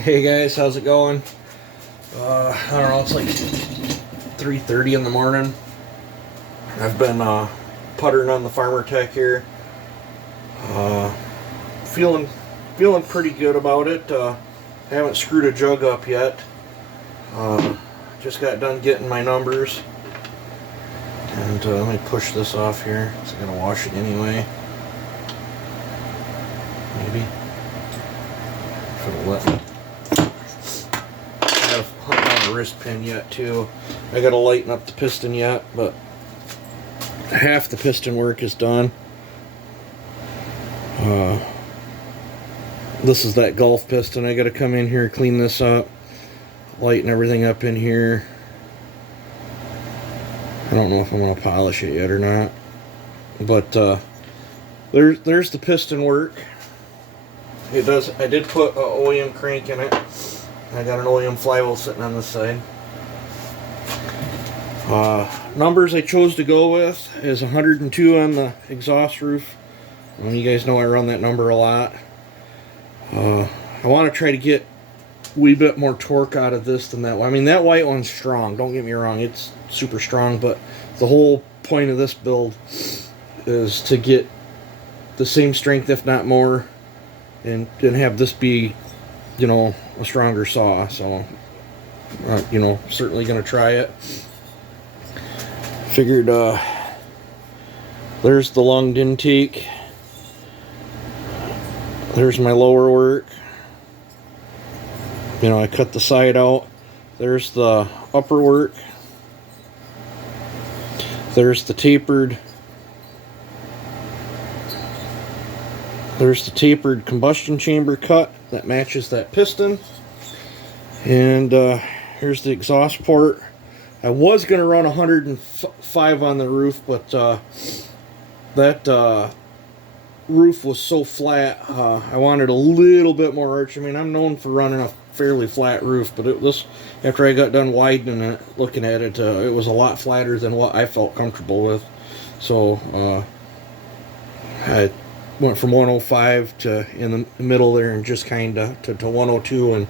Hey guys, how's it going? I don't know, it's like 3:30 in the morning. I've been puttering on the Farmer Tech here. Uh, feeling pretty good about it. Haven't screwed a jug up yet. Just got done getting my numbers. And let me push this off here, because I'm going to wash it anyway. Maybe. If it'll let me. I gotta hunt on a wrist pin yet too. I gotta lighten up the piston yet, but half the piston work is done. This is that Gulf piston. I gotta come in here, clean this up, lighten everything up in here. I don't know if I'm gonna polish it yet or not, but there's the piston work. It does. I did put an OEM crank in it. I got an OEM flywheel sitting on this side. Numbers I chose to go with is 102 on the exhaust roof. You guys know I run that number a lot. I want to try to get a wee bit more torque out of this than that one. I mean, that white one's strong, don't get me wrong, it's super strong, but the whole point of this build is to get the same strength, if not more, and have this be, you know, a stronger saw. So you know, certainly gonna try it. Figured there's the lunged intake, there's my lower work. You know, I cut the side out. There's the upper work. There's the tapered combustion chamber cut that matches that piston. And here's the exhaust port. I was going to run 105 on the roof, but that roof was so flat, I wanted a little bit more arch. I mean, I'm known for running a fairly flat roof, but this, after I got done widening it, looking at it, it was a lot flatter than what I felt comfortable with. So I went from 105 to in the middle there, and just kind of to 102, and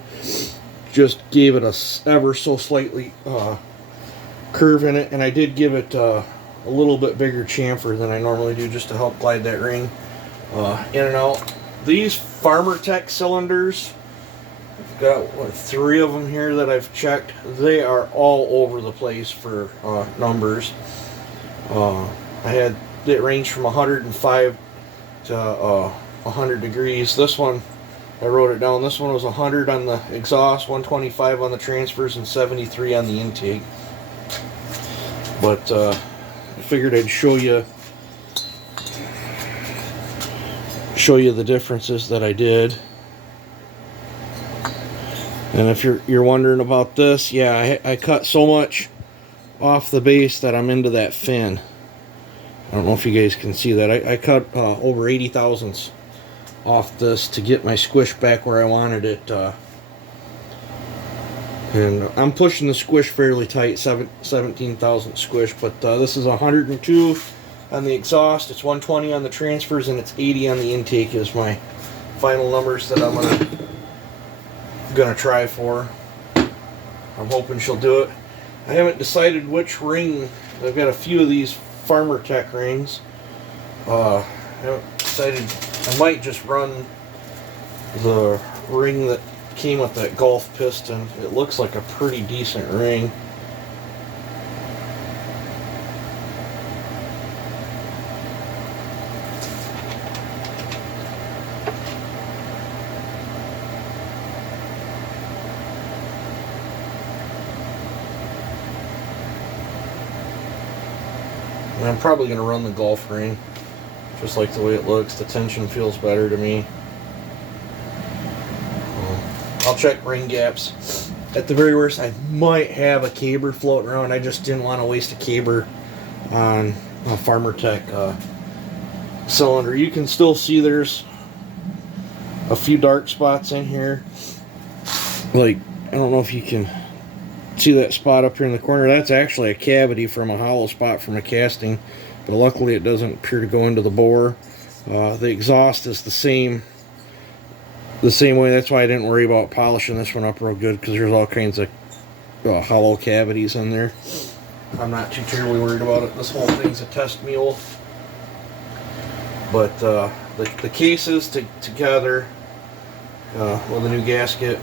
just gave it a ever so slightly curve in it. And I did give it a little bit bigger chamfer than I normally do, just to help glide that ring in and out. These Farmer Tech cylinders, I've got 3 of them here that I've checked. They are all over the place for numbers. I had it range from 105 to 100 degrees. This one, I wrote it down. This one was 100 on the exhaust, 125 on the transfers, and 73 on the intake. But I figured I'd show you the differences that I did. And if you're wondering about this, yeah, I cut so much off the base that I'm into that fin. I don't know if you guys can see that. I cut over 80 thousandths off this to get my squish back where I wanted it. And I'm pushing the squish fairly tight, 17 thousandth squish, but this is 102 on the exhaust, it's 120 on the transfers, and it's 80 on the intake is my final numbers that I'm gonna try for. I'm hoping she'll do it. I haven't decided which ring. I've got a few of these Farmer Tech rings. I haven't decided. I might just run the ring that came with that Gulf piston. It looks like a pretty decent ring. And I'm probably going to run the Gulf ring. Just like the way it looks. The tension feels better to me. I'll check ring gaps. At the very worst, I might have a caber floating around. I just didn't want to waste a caber on a Farmer Tech cylinder. You can still see there's a few dark spots in here. Like, I don't know if you can see that spot up here in the corner. That's actually a cavity from a hollow spot from a casting, but luckily it doesn't appear to go into the bore. The exhaust is the same the same way. That's why I didn't worry about polishing this one up real good, because there's all kinds of hollow cavities in there. I'm not too terribly worried about it. This whole thing's a test mule. But the cases together with a new gasket,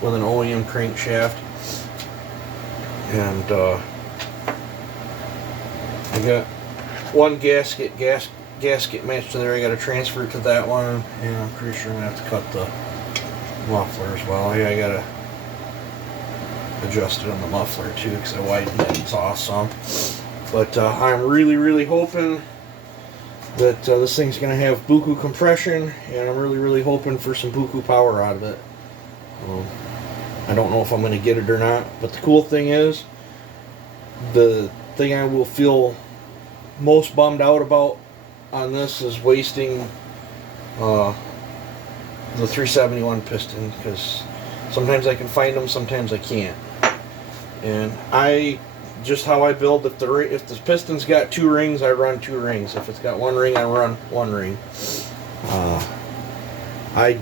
with an OEM crankshaft, and I got one gasket matched to there. I got to transfer it to that one, and I'm pretty sure I'm gonna have to cut the muffler as well. Yeah, I gotta adjust it on the muffler too, because I widened that exhaust some. But I'm really hoping that this thing's gonna have buku compression, and I'm really hoping for some buku power out of it. I don't know if I'm gonna get it or not, but the cool thing is, the thing I will feel most bummed out about on this is wasting the 371 piston, because sometimes I can find them, sometimes I can't. And just how I build, if the piston's got 2 rings, I run 2 rings. If it's got 1 ring, I run 1 ring. I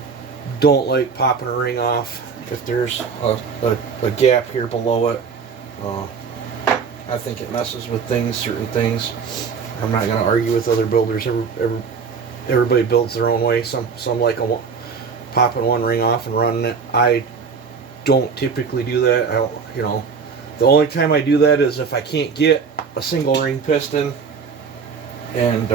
don't like popping a ring off if there's a gap here below it. I think it messes with certain things. I'm not going to argue with other builders. Everybody builds their own way. Some like popping 1 ring off and running it. I don't typically do that. The only time I do that is if I can't get a single ring piston, and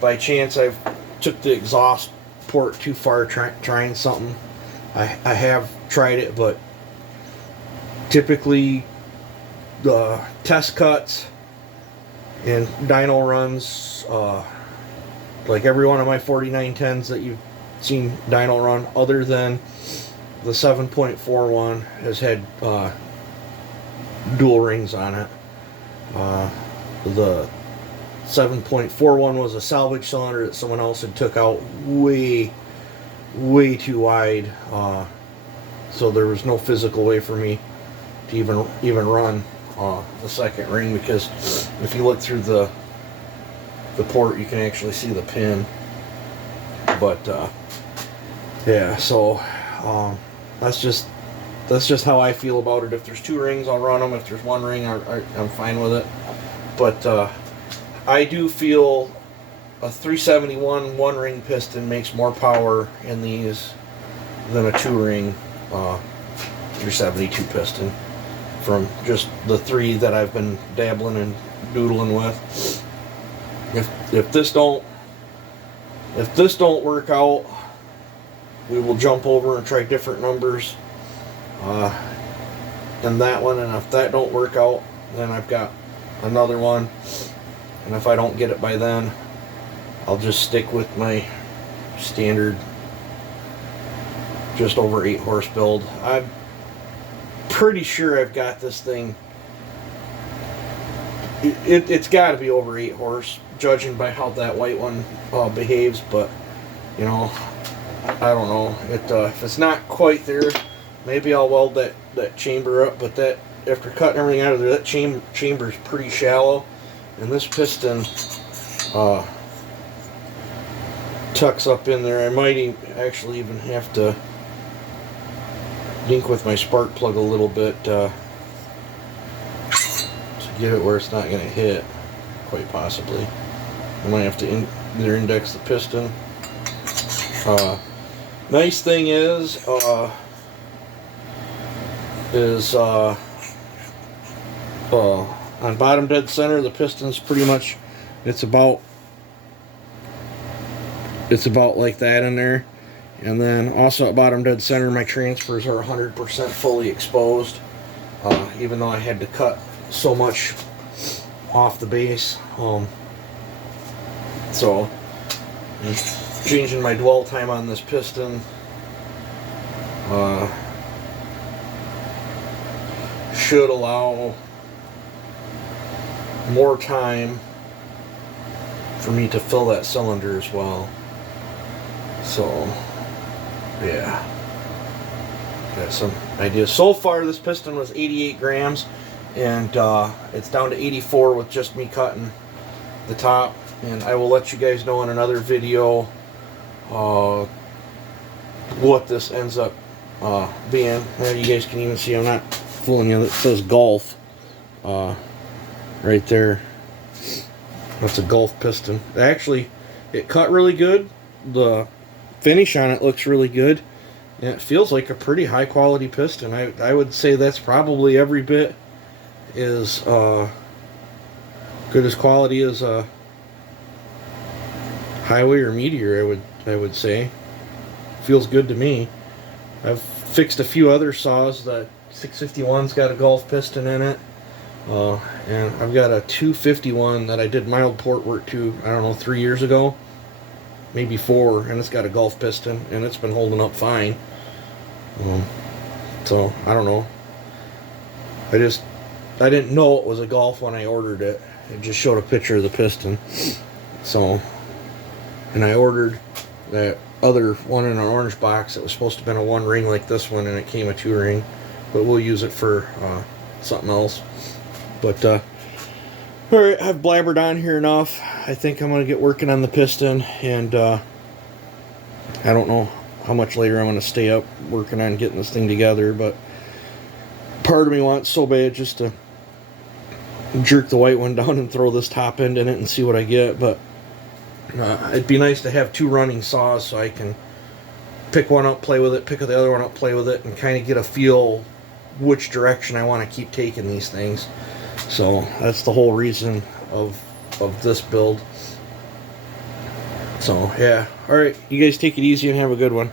by chance I've took the exhaust port too far trying something. I have tried it, but typically the test cuts and dyno runs, like every one of my 4910s that you've seen dyno run, other than the 7.41, has had dual rings on it. The 7.41 was a salvage cylinder that someone else had took out way too wide, so there was no physical way for me to even run the second ring, because if you look through the port, you can actually see the pin. But yeah, so that's just how I feel about it. If there's 2 rings, I'll run them. If there's 1 ring, I'm fine with it. But I do feel a 371 1-ring piston makes more power in these than a 2-ring 372 piston, from just the 3 that I've been dabbling and doodling with. If this don't work out, we will jump over and try different numbers in that one, and if that don't work out, then I've got another one, and if I don't get it by then, I'll just stick with my standard just over 8 horse build. I'm pretty sure I've got this thing, it's got to be over 8 horse, judging by how that white one behaves, but I don't know. If it's not quite there, maybe I'll weld that chamber up, but that, after cutting everything out of there, that chamber is pretty shallow, and this piston tucks up in there. I might actually even have to dink with my spark plug a little bit to get it where it's not going to hit, quite possibly. I might have to either index the piston. Nice thing is on bottom dead center, the piston's pretty much, it's about like that in there. And then also at bottom dead center, my transfers are 100% fully exposed, even though I had to cut so much off the base. So changing my dwell time on this piston should allow more time for me to fill that cylinder as well. So yeah, got some ideas. So far this piston was 88 grams, and it's down to 84 with just me cutting the top. And I will let you guys know in another video what this ends up being. You guys can even see I'm not fooling you. It says golf right there. That's a golf piston. Actually, it cut really good. The finish on it looks really good. And it feels like a pretty high quality piston. I would say that's probably every bit as good as quality as a Highway or Meteor, I would say. Feels good to me. I've fixed a few other saws. The 651's got a golf piston in it. And I've got a 251 that I did mild port work to, I don't know, 3 years ago. Maybe 4, and it's got a golf piston, and it's been holding up fine. So, I don't know. I didn't know it was a golf when I ordered it. It just showed a picture of the piston. So, and I ordered that other one in an orange box that was supposed to have been a 1 ring like this one, and it came a 2 ring. But we'll use it for something else. But, alright, I've blabbered on here enough. I think I'm going to get working on the piston, and I don't know how much later I'm going to stay up working on getting this thing together, but part of me wants so bad just to jerk the white one down and throw this top end in it and see what I get, but it'd be nice to have 2 running saws so I can pick one up, play with it, pick the other one up, play with it, and kind of get a feel which direction I want to keep taking these things. So that's the whole reason of this build. So yeah, alright, you guys take it easy and have a good one.